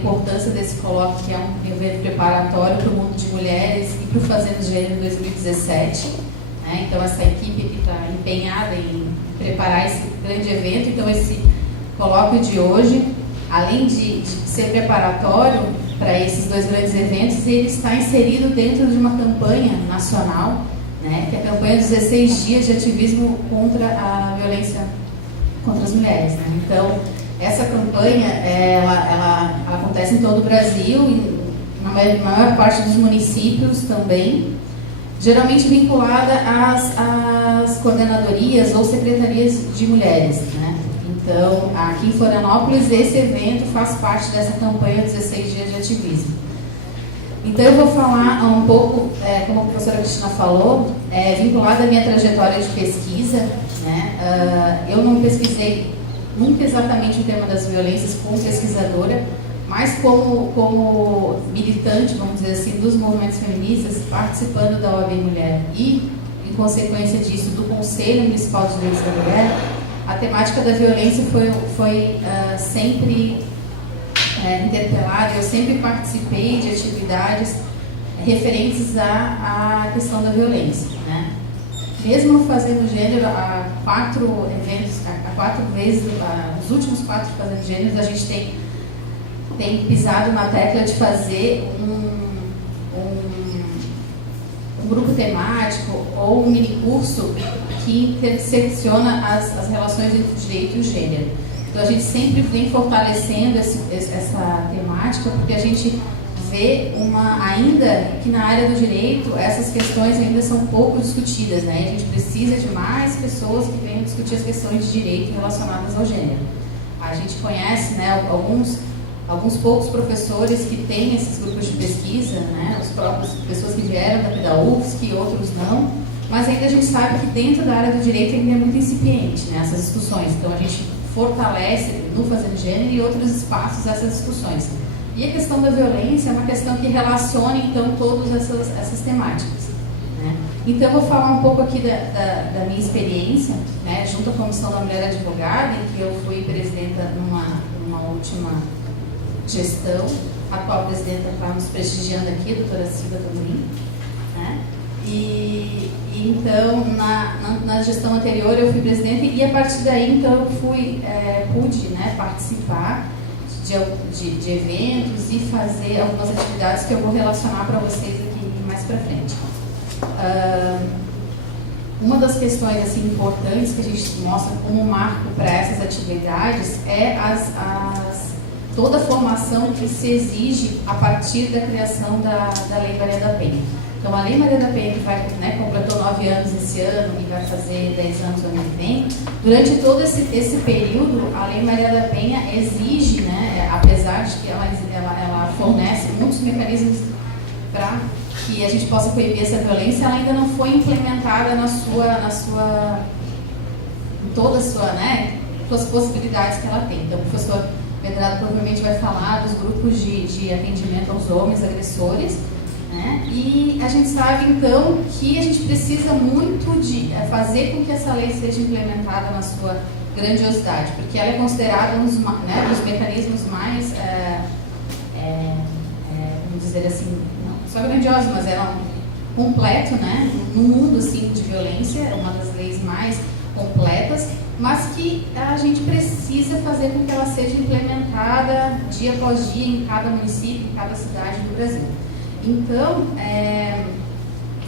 importância desse colóquio, que é um evento preparatório para o mundo de mulheres e para o Fazendo Gênero 2017. Né? Então, essa equipe que está empenhada em preparar esse grande evento. Então, esse colóquio de hoje, além de ser preparatório para esses dois grandes eventos, ele está inserido dentro de uma campanha nacional, né, que é a campanha 16 dias de ativismo contra a violência contra as mulheres. Né? Então, essa campanha, ela acontece em todo o Brasil, na maior parte dos municípios também, geralmente vinculada às coordenadorias ou secretarias de mulheres. Né? Então, aqui em Florianópolis, esse evento faz parte dessa campanha 16 dias de ativismo. Então, eu vou falar um pouco, como a professora Cristina falou, vinculada à minha trajetória de pesquisa. Né? Eu não pesquisei nunca exatamente o tema das violências como pesquisadora, mas como militante, vamos dizer assim, dos movimentos feministas, participando da OAB Mulher e, em consequência disso, do Conselho Municipal de Direitos da Mulher, a temática da violência foi sempre interpelada. Eu sempre participei de atividades referentes à questão da violência. Né? Mesmo Fazendo Gênero, há 4 eventos, há 4 vezes, os últimos 4 Fazendo Gêneros, a gente tem pisado na tecla de fazer um grupo temático ou um minicurso que intersecciona as relações entre o direito e o gênero. Então, a gente sempre vem fortalecendo essa temática, porque a gente vê ainda que na área do direito essas questões ainda são pouco discutidas, né? A gente precisa de mais pessoas que venham discutir as questões de direito relacionadas ao gênero. A gente conhece, né, alguns poucos professores que têm esses grupos de pesquisa, né, as próprias pessoas que vieram daqui da UFSC, outros não, mas ainda a gente sabe que dentro da área do direito ainda é muito incipiente, né, essas discussões. Então, a gente fortalece no Fazendo Gênero e outros espaços essas discussões. E a questão da violência é uma questão que relaciona, então, todas essas temáticas. Né? Então, eu vou falar um pouco aqui da minha experiência, né, junto à Comissão da Mulher Advogada, em que eu fui presidenta numa última gestão. A atual presidenta está nos prestigiando aqui, a doutora Silvia Tomurim. Né? E então, na gestão anterior, eu fui presidente, e a partir daí, então, eu pude, né, participar de eventos e fazer algumas atividades que eu vou relacionar para vocês aqui mais para frente. Uma das questões assim, importantes que a gente mostra como marco para essas atividades é toda a formação que se exige a partir da criação da Lei Maria da Penha. Então, a Lei Maria da Penha, que completou 9 anos esse ano e vai fazer 10 anos no ano que vem, durante todo esse período, a Lei Maria da Penha exige, né, apesar de que ela fornece muitos mecanismos para que a gente possa coibir essa violência, ela ainda não foi implementada em todas as possibilidades que ela tem. Então, o professor Medrado provavelmente vai falar dos grupos de atendimento aos homens agressores. Né? E a gente sabe, então, que a gente precisa muito de fazer com que essa lei seja implementada na sua grandiosidade, porque ela é considerada um dos mecanismos mais, vamos dizer assim, não só grandioso, mas ela é completo, né? No mundo assim, de violência, é uma das leis mais completas, mas que a gente precisa fazer com que ela seja implementada dia após dia em cada município, em cada cidade do Brasil. Então,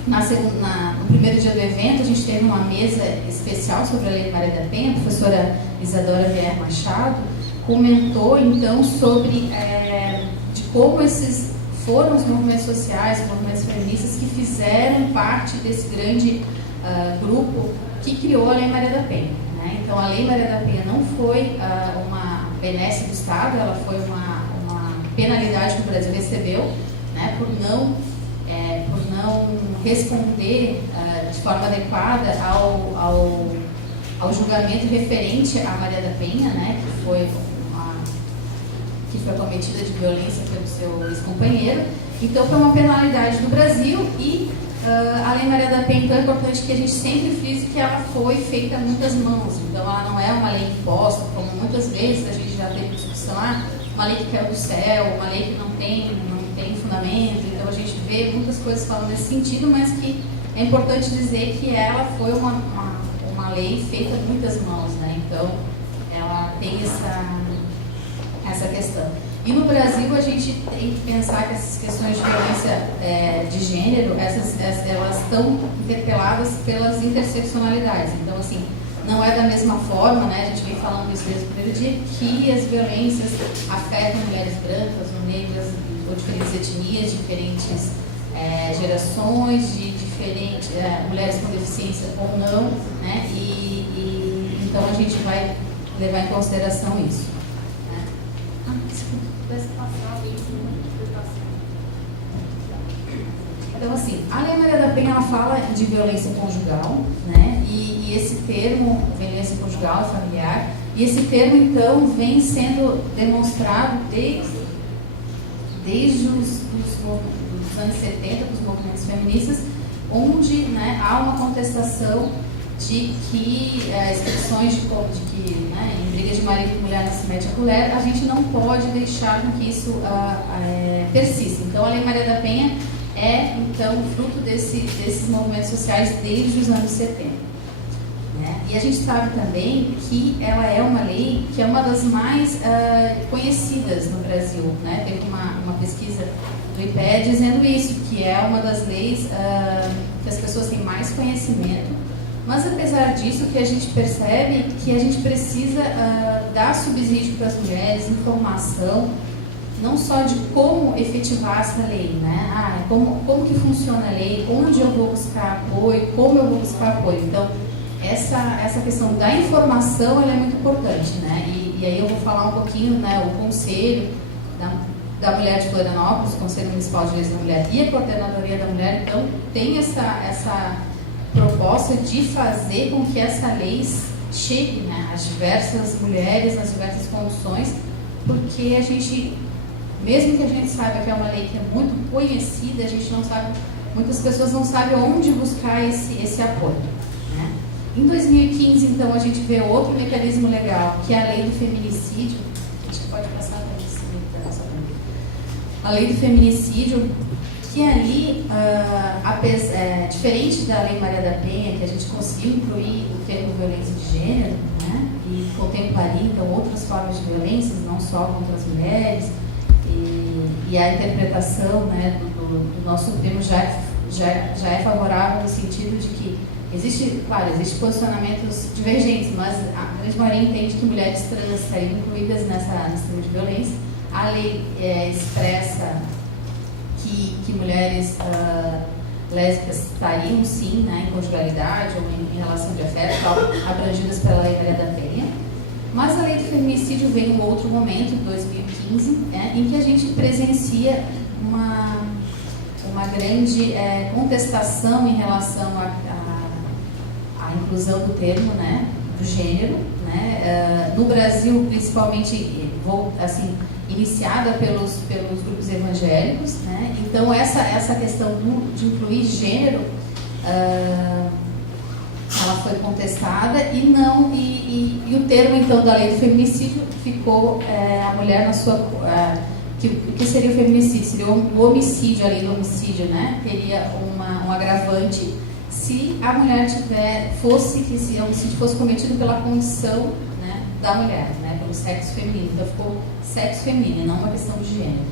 no primeiro dia do evento, a gente teve uma mesa especial sobre a Lei Maria da Penha. A professora Isadora Vieira Machado comentou, então, sobre de como esses foram os movimentos sociais, os movimentos feministas que fizeram parte desse grande grupo que criou a Lei Maria da Penha. Né? Então, a Lei Maria da Penha não foi uma benesse do Estado, ela foi uma penalidade que o Brasil recebeu, né, por não responder de forma adequada ao julgamento referente à Maria da Penha, né, que foi cometida de violência pelo seu ex-companheiro. Então, foi uma penalidade do Brasil e a Lei Maria da Penha, então, é importante que a gente sempre frise que ela foi feita a muitas mãos. Então, ela não é uma lei imposta, como muitas vezes a gente já teve discussão, uma lei que caiu do céu, uma lei que não tem fundamento. Então a gente vê muitas coisas falando nesse sentido, mas que é importante dizer que ela foi uma lei feita de muitas mãos, né? Então ela tem essa questão. E no Brasil a gente tem que pensar que essas questões de violência de gênero, elas estão interpeladas pelas interseccionalidades. Então, assim, não é da mesma forma, né? A gente vem falando isso desde o primeiro dia, que as violências afetam mulheres brancas ou negras, ou diferentes etnias, diferentes gerações, de diferentes mulheres com deficiência ou não, né? E então a gente vai levar em consideração isso. Né? Então, assim, a Lei Maria da Penha, ela fala de violência conjugal, né? E esse termo, violência conjugal e familiar, e esse termo, então, vem sendo demonstrado desde os anos 70, dos movimentos feministas, onde, né, há uma contestação de que as questões de que, né, em briga de marido e mulher não se mete a colher, a gente não pode deixar com que isso persista. Então, a Lei Maria da Penha é, então, fruto desses movimentos sociais desde os anos 70. Né? E a gente sabe também que ela é uma lei que é uma das mais conhecidas no Brasil. Né? Teve uma pesquisa do IPEA dizendo isso, que é uma das leis que as pessoas têm mais conhecimento. Mas, apesar disso, que a gente percebe que a gente precisa dar subsídio para as mulheres, informação, não só de como efetivar essa lei, né? Como que funciona a lei, onde eu vou buscar apoio, como eu vou buscar apoio. Então, essa questão da informação, ela é muito importante, né? E aí eu vou falar um pouquinho, né, o Conselho da Mulher de Florianópolis, o Conselho Municipal de Direitos da Mulher e a Coordenadoria da Mulher, então, tem essa proposta de fazer com que essa lei chegue, né, às diversas mulheres, nas diversas condições, porque a gente, mesmo que a gente saiba que é uma lei que é muito conhecida, a gente não sabe, muitas pessoas não sabem onde buscar esse apoio. Né? Em 2015, então, a gente vê outro mecanismo legal, que é a lei do feminicídio. A gente pode passar para esse a lei do feminicídio, que ali, diferente da Lei Maria da Penha, que a gente conseguiu incluir o termo violência de gênero, né, e contemplaria, então, outras formas de violências, não só contra as mulheres, e a interpretação, né, do nosso Supremo já é favorável no sentido de que existe posicionamentos divergentes, mas a grande maioria entende que mulheres trans estariam incluídas nesse tema de violência. A lei expressa que mulheres lésbicas estariam, sim, né, em conjugalidade ou em relação de afeto, abrangidas pela Lei Maria da Penha. Mas a lei do feminicídio vem em um outro momento, em 2015, né, em que a gente presencia uma grande contestação em relação à inclusão do termo, né, do gênero. Né, no Brasil, principalmente, iniciada pelos grupos evangélicos, né? Então essa questão de incluir gênero, ela foi contestada e o termo então da lei do feminicídio ficou a mulher na sua o que seria o feminicídio? Seria o homicídio, a lei do homicídio, né? Teria um agravante se a mulher que esse homicídio fosse cometido pela condição, né, da mulher, né, pelo sexo feminino. Então ficou sexo feminino, não uma questão de gênero.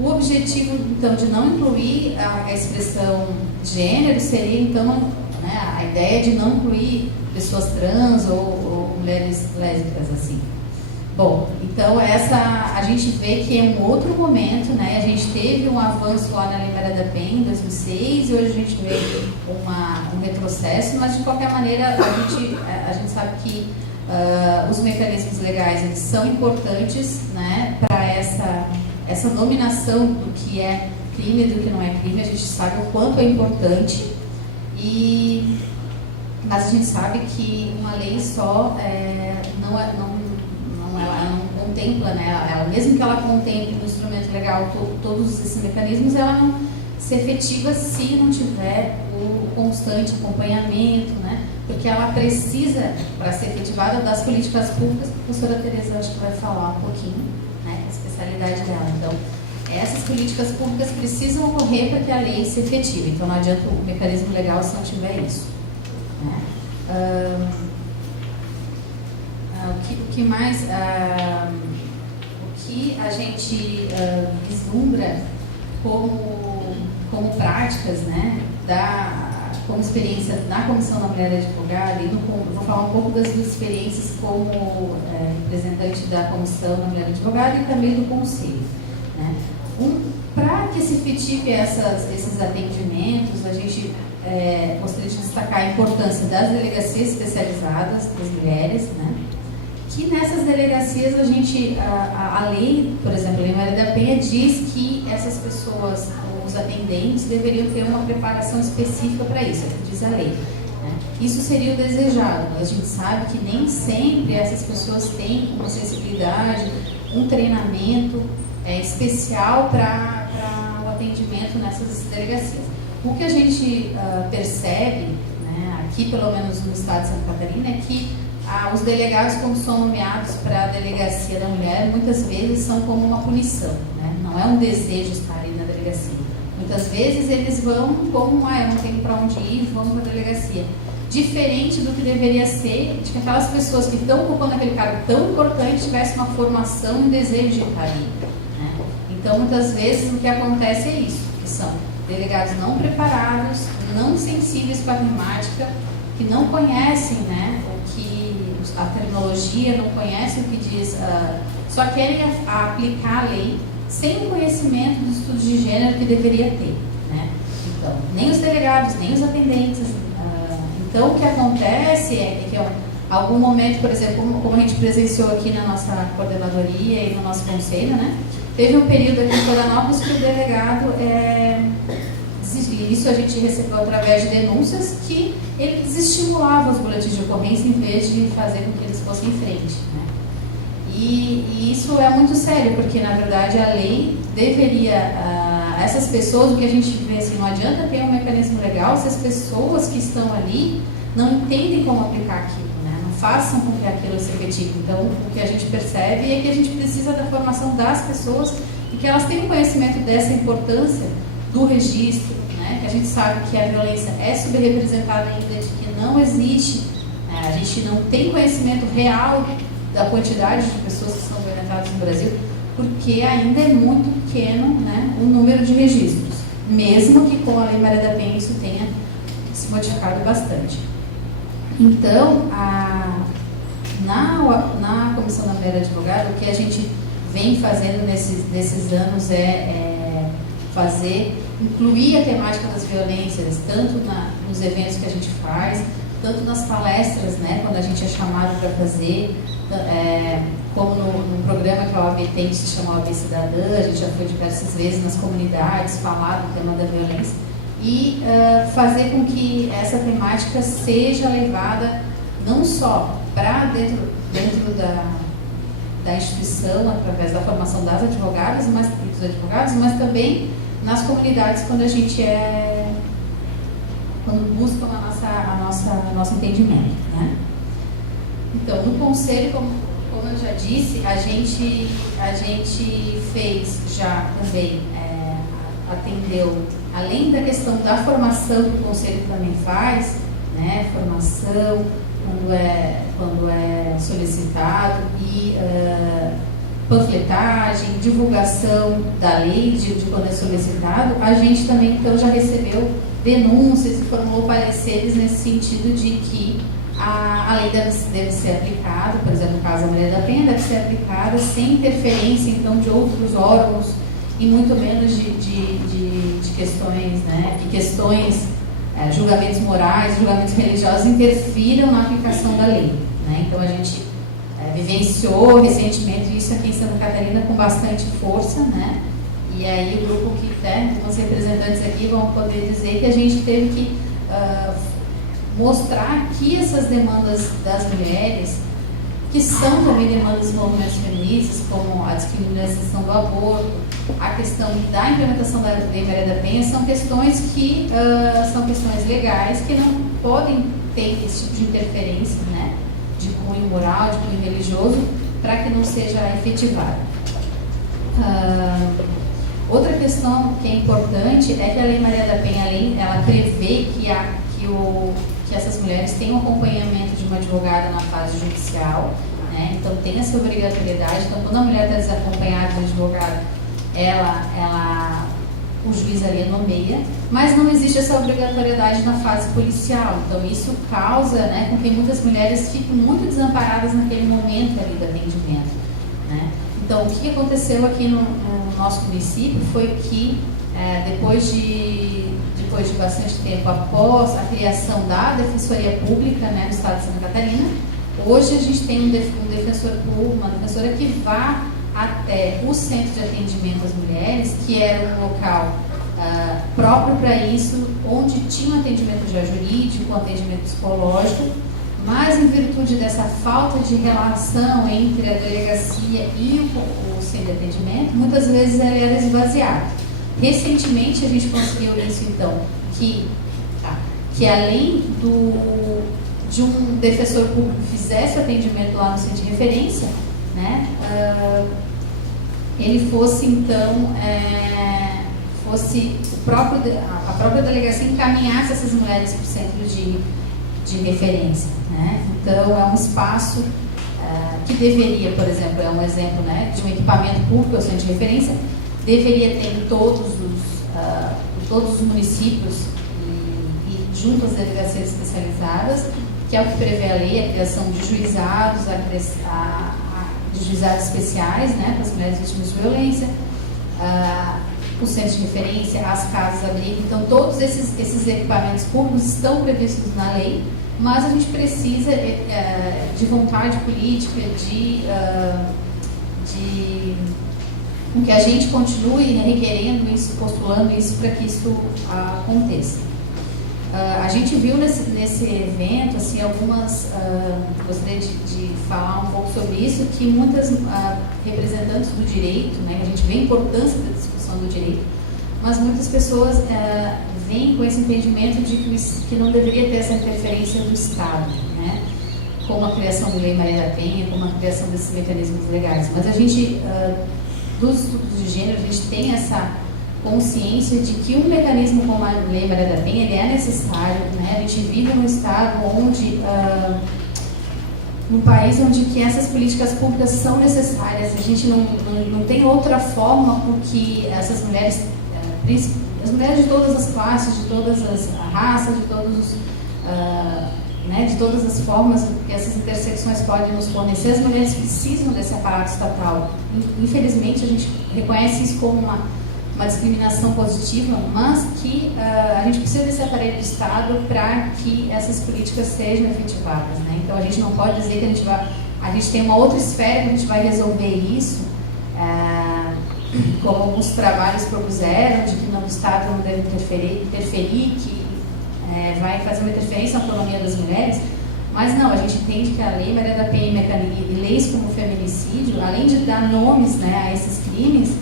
O objetivo, então, de não incluir a expressão gênero seria, então, né, a ideia de não incluir pessoas trans ou mulheres lésbicas, assim. Bom, então a gente vê que é um outro momento, né? A gente teve um avanço lá na Lei Maria da Penha em 2006 e hoje a gente vê um retrocesso, mas de qualquer maneira a gente sabe que os mecanismos legais, eles são importantes, né, para essa dominação do que é crime e do que não é crime. A gente sabe o quanto é importante, mas a gente sabe que uma lei só ela não contempla, né, ela, mesmo que ela contemple no instrumento legal todos esses mecanismos, ela não se efetiva se não tiver o constante acompanhamento, né? Porque ela precisa, para ser efetivada, das políticas públicas. A professora Tereza, acho que vai falar um pouquinho, né, especialidade dela. Então, essas políticas públicas precisam ocorrer para que a lei se efetive. Então, não adianta o mecanismo legal se não tiver isso. Né? O que mais... o que a gente vislumbra como práticas, né, como experiência na Comissão da Mulher Advogada, e vou falar um pouco das minhas experiências como representante da Comissão da Mulher Advogada e também do Conselho. Né? Para que se efetive esses atendimentos, a gente gostaria de destacar a importância das delegacias especializadas das mulheres, né? Que nessas delegacias a lei, por exemplo, a Lei Maria da Penha diz que essas pessoas, os atendentes, deveriam ter uma preparação específica para isso, é o que diz a lei. Né? Isso seria o desejado, mas a gente sabe que nem sempre essas pessoas têm uma sensibilidade, um treinamento especial para o atendimento nessas delegacias. O que a gente percebe, né, aqui pelo menos no estado de Santa Catarina, é que os delegados, quando são nomeados para a delegacia da mulher, muitas vezes são como uma punição, né? Não é um desejo estar ali na delegacia. Muitas vezes eles vão como, eu não tenho para onde ir, vão para a delegacia. Diferente do que deveria ser, de que aquelas pessoas que estão ocupando aquele cargo tão importante tivessem uma formação e um desejo de estar ali. Né? Então, muitas vezes, o que acontece é isso, que são delegados não preparados, não sensíveis para a temática, que não conhecem, né, a terminologia, não conhecem o que diz, só querem aplicar a lei sem o conhecimento dos estudos de gênero que deveria ter. Né? Então, nem os delegados, nem os atendentes. Então, o que acontece é que, em algum momento, por exemplo, como a gente presenciou aqui na nossa coordenadoria e no nosso conselho, né, teve um período aqui em Florianópolis que o delegado isso a gente recebeu através de denúncias, que ele desestimulava os boletins de ocorrência em vez de fazer com que eles fossem em frente. Né? E isso é muito sério, porque na verdade a lei deveria, essas pessoas, o que a gente vê assim, não adianta ter um mecanismo legal se as pessoas que estão ali não entendem como aplicar aquilo, né? Não façam com que aquilo se efetive. Então, o que a gente percebe é que a gente precisa da formação das pessoas e que elas tenham conhecimento dessa importância do registro, né? Que a gente sabe que a violência é subrepresentada ainda, de que não existe, a gente não tem conhecimento real da quantidade de pessoas que são violentadas no Brasil, porque ainda é muito pequeno, né, o número de registros, mesmo que com a Lei Maria da Penha isso tenha se modificado bastante. Então, na Comissão da Mulher Advogada, o que a gente vem fazendo nesses anos é incluir a temática das violências, tanto nos eventos que a gente faz, tanto nas palestras, né, quando a gente é chamado para fazer, como no programa que a OAB tem, que se chama OAB Cidadã, a gente já foi diversas vezes nas comunidades falar do tema da violência, e fazer com que essa temática seja levada não só para dentro da instituição, através da formação das advogadas, dos advogados, mas também nas comunidades, quando buscam nosso entendimento, né? Então, no conselho, como eu já disse, a gente fez já também, atendeu, além da questão da formação que o conselho também faz, né, formação quando é solicitado, e panfletagem, divulgação da lei de quando é solicitado, a gente também então já recebeu denúncias e formulou pareceres nesse sentido de que a lei deve ser aplicada, por exemplo, no caso da Maria da Penha, deve ser aplicada sem interferência então de outros órgãos e muito menos de questões, né, julgamentos morais, julgamentos religiosos interfiram na aplicação da lei. Né? Então a gente vivenciou recentemente isso aqui em Santa Catarina com bastante força, né? E aí o grupo que os representantes aqui vão poder dizer que a gente teve que mostrar que essas demandas das mulheres, que são também demandas dos movimentos feministas, como a descriminalização do aborto, a questão da implementação da Lei Maria da Penha, são questões legais que não podem ter esse tipo de interferência, né, de cunho moral, de cunho religioso, para que não seja efetivado. Outra questão que é importante é que a Lei Maria da Penha, ela prevê que essas mulheres tenham acompanhamento de uma advogada na fase judicial, né? Então tem essa obrigatoriedade. Então, quando a mulher está desacompanhada de advogado, o juiz ali nomeia, mas não existe essa obrigatoriedade na fase policial. Então isso causa, né, com que muitas mulheres fiquem muito desamparadas naquele momento ali do atendimento, né? Então o que aconteceu aqui no nosso município foi que depois de bastante tempo após a criação da Defensoria Pública, né, no estado de Santa Catarina, hoje a gente tem um defensor público, uma defensora que vai até o Centro de Atendimento às Mulheres, que era um local próprio para isso, onde tinha um atendimento já jurídico, um atendimento psicológico, mas em virtude dessa falta de relação entre a delegacia e o Centro de Atendimento, muitas vezes ela era esvaziada. Recentemente a gente conseguiu isso, então, que além de um defensor público que fizesse o atendimento lá no centro de referência, né, ele fosse, então, a própria delegacia encaminhasse essas mulheres para o centro de referência, né? Então, é um espaço que deveria, por exemplo, é um exemplo, né, de um equipamento público, o centro de referência, deveria ter em todos os municípios e junto às delegacias especializadas, que é o que prevê a lei, a criação de juizados, de juizados especiais, né, para as mulheres vítimas de violência, o centro de referência, as casas-abrigo. Então, todos esses equipamentos públicos estão previstos na lei, mas a gente precisa de vontade política, com que a gente continue requerendo isso, postulando isso para que isso aconteça. A gente viu nesse evento, assim, gostaria de falar um pouco sobre isso, que muitas representantes do direito, né, a gente vê a importância da discussão do direito, mas muitas pessoas vêm com esse entendimento de que não deveria ter essa interferência do Estado, né, como a criação da Lei Maria da Penha, como a criação desses mecanismos legais. Mas a gente, dos estudos de gênero, a gente tem essa consciência de que um mecanismo como a Lei Maria da Penha, ele é necessário, né? A gente vive num estado onde, num país onde que essas políticas públicas são necessárias. A gente não tem outra forma com que essas mulheres, as mulheres de todas as classes, de todas as raças, de todas as formas que essas intersecções podem nos fornecer, as mulheres precisam desse aparato estatal. Infelizmente, a gente reconhece isso como uma discriminação positiva, mas que a gente precisa desse aparelho do Estado para que essas políticas sejam efetivadas, né? Então, a gente não pode dizer que a gente tem uma outra esfera que a gente vai resolver isso, como alguns trabalhos propuseram, de que o Estado não deve interferir, que vai fazer uma interferência na autonomia das mulheres, mas não, a gente entende que a Lei Maria da Penha e leis como o feminicídio, além de dar nomes, né, a esses crimes,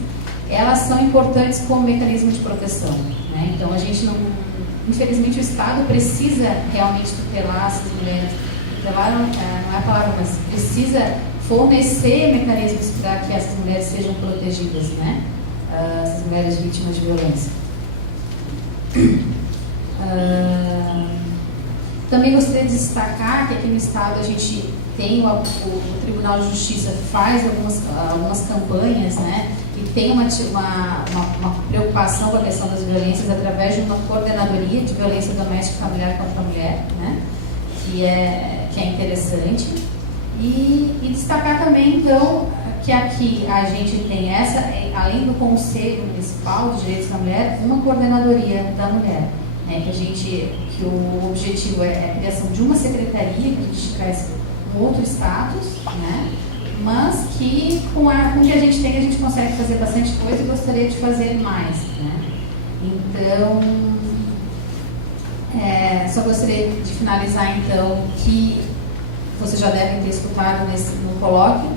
elas são importantes como mecanismo de proteção, né? Então a gente não, infelizmente o Estado precisa realmente tutelar essas mulheres, tutelar não é a palavra, mas precisa fornecer mecanismos para que essas mulheres sejam protegidas, né? Essas mulheres vítimas de violência. Também gostaria de destacar que aqui no Estado a gente tem o Tribunal de Justiça faz algumas campanhas, né? E tem uma preocupação com a questão das violências através de uma coordenadoria de violência doméstica familiar contra a mulher, né? Que é interessante. E destacar também, então, que aqui a gente tem além do Conselho Municipal de Direitos da Mulher, uma coordenadoria da mulher, né? Que o objetivo é a criação de uma secretaria, que a gente traz um outro status, né? Mas que com o que a gente tem, a gente consegue fazer bastante coisa e gostaria de fazer mais, né? Então, só gostaria de finalizar, então, que vocês já devem ter escutado no colóquio,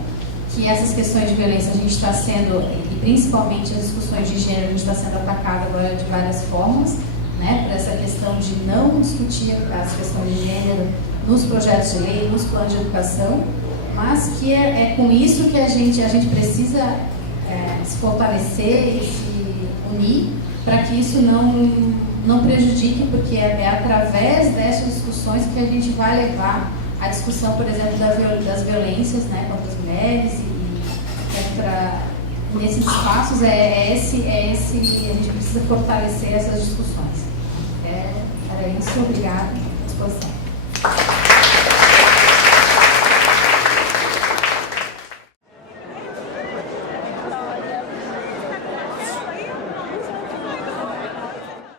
que essas questões de violência a gente está sendo, e principalmente as discussões de gênero, a gente está sendo atacado agora de várias formas, né? Por essa questão de não discutir as questões de gênero nos projetos de lei, nos planos de educação, mas que é com isso que a gente precisa se fortalecer e se unir para que isso não prejudique, porque é através dessas discussões que a gente vai levar a discussão, por exemplo, das violências, né, contra as mulheres e nesses espaços a gente precisa fortalecer essas discussões. Era isso, obrigada, à disposição.